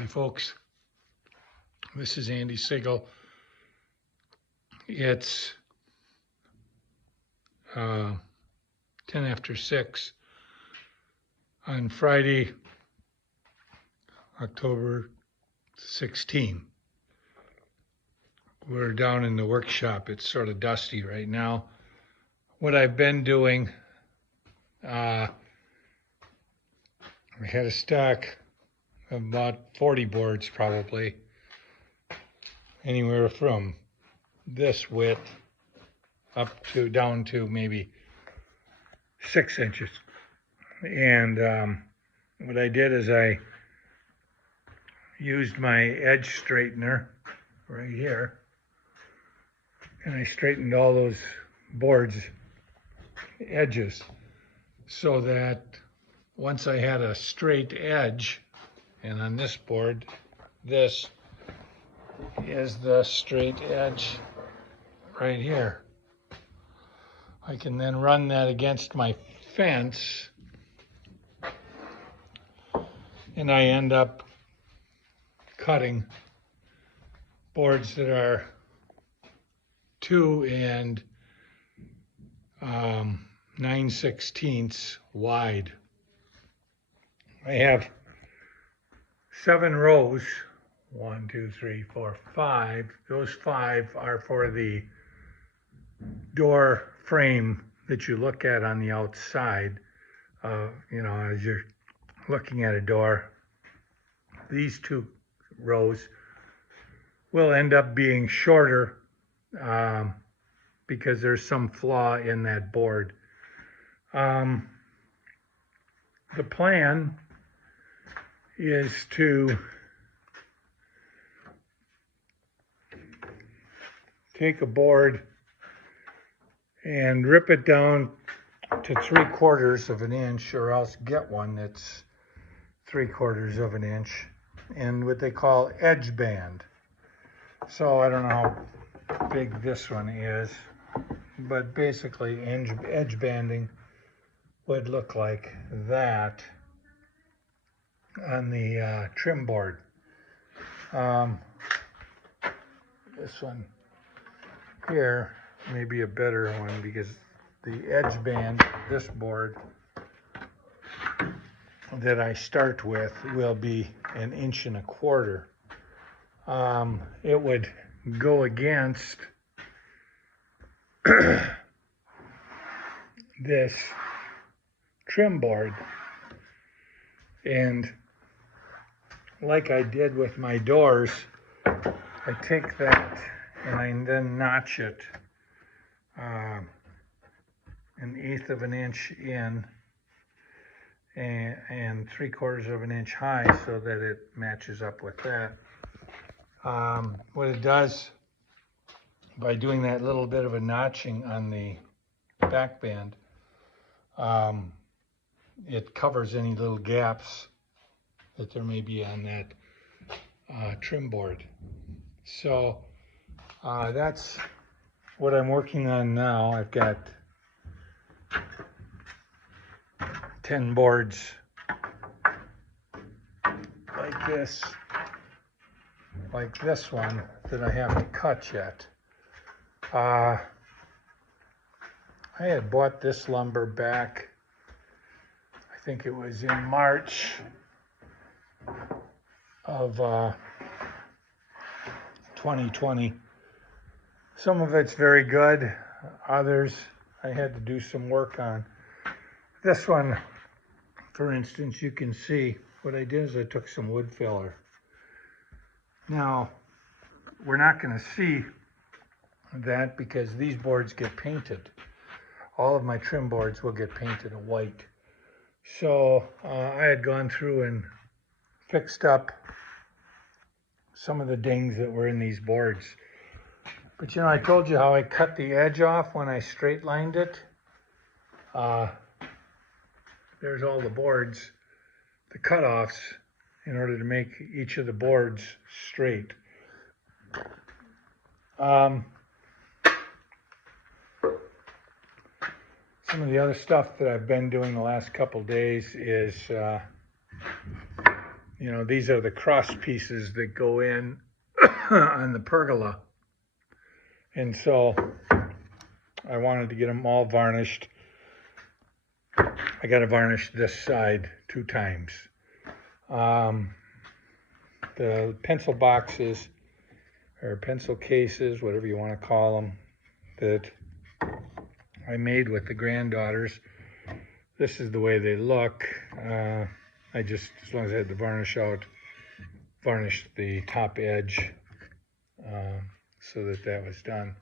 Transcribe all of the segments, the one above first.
Howdy folks, this is Andy Sigel. It's 10 after 6 on Friday, October 16. We're down in the workshop. It's sort of dusty right now. What I've been doing, I had a stack of about 40 boards probably, anywhere from this width up to down to maybe 6 inches. And what I did is I used my edge straightener right here, and I straightened all those boards edges so that once I had a straight edge, and on this board, this is the straight edge right here. I can then run that against my fence, and I end up cutting boards that are 2 and 9/16 wide. I have 7 rows, 1, 2, 3, 4, 5. Those 5 are for the door frame that you look at on the outside. As you're looking at a door, these 2 rows will end up being shorter because there's some flaw in that board. The plan is to take a board and rip it down to 3/4 of an inch, or else get one that's 3/4 of an inch, and what they call edge band. So I don't know how big this one is, but basically edge banding would look like that on the trim board. This one here may be a better one because the edge band of this board that I start with will be 1 1/4 inches. It would go against this trim board, and like I did with my doors, I take that and I then notch it 1/8 of an inch in and 3/4 of an inch high so that it matches up with that. What it does by doing that little bit of a notching on the back band, it covers any little gaps that there may be on that trim board. So that's what I'm working on now. I've got 10 boards like this one that I haven't cut yet. I had bought this lumber back, I think it was in March of 2020. Some of it's very good, others I had to do some work on. This one, for instance, you can see what I did is I took some wood filler. Now, we're not going to see that because these boards get painted. All of my trim boards will get painted white. So I had gone through and fixed up some of the dings that were in these boards. But I told you how I cut the edge off when I straight lined it. There's all the boards, the cutoffs, in order to make each of the boards straight. Some of the other stuff that I've been doing the last couple days is you know, these are the cross pieces that go in on the pergola. And so I wanted to get them all varnished. I got to varnish this side 2 times. The pencil boxes, or pencil cases, whatever you want to call them, that I made with the granddaughters. This is the way they look. I just, as long as I had the varnish out, varnished the top edge so that was done.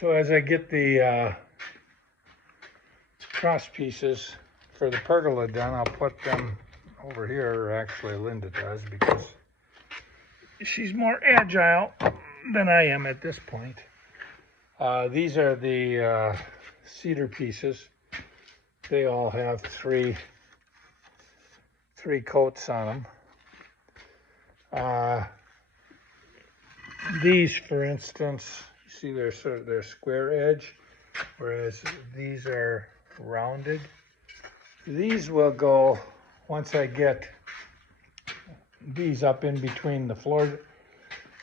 So as I get the cross pieces for the pergola done, I'll put them over here, or actually Linda does, because she's more agile than I am at this point. These are the cedar pieces. They all have three coats on them. These, for instance, you see they're square edge, whereas these are rounded. These will go, once I get these up in between the floor,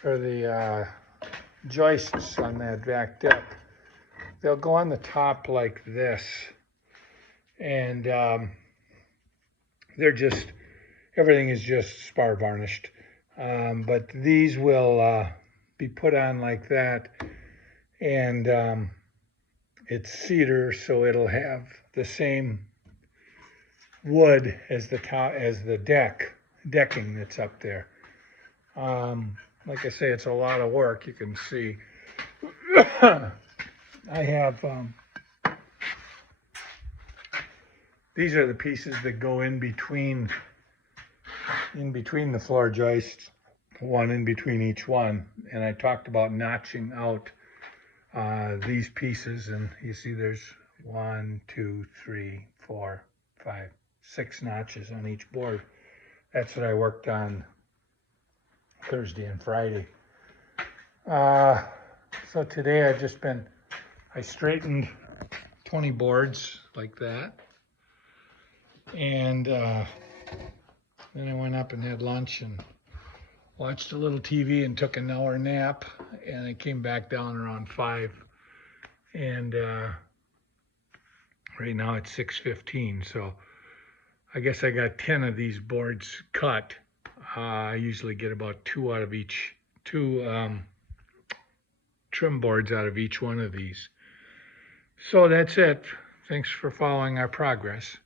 or the joists on that back deck, they'll go on the top like this. And they're just, everything is just spar varnished. But these will be put on like that. And it's cedar, so it'll have the same wood as the top, as the decking that's up there. Like I say, it's a lot of work. You can see I have these are the pieces that go in between the floor joists, one in between each one. And I talked about notching out these pieces, and you see there's 1, 2, 3, 4, 5, 6 notches on each board. That's what I worked on Thursday and Friday. So today I straightened 20 boards like that. And then I went up and had lunch and watched a little TV and took an hour nap. And I came back down around 5. And right now it's 6:15. So I guess I got 10 of these boards cut. I usually get about 2 out of each, 2 trim boards out of each one of these. So that's it. Thanks for following our progress.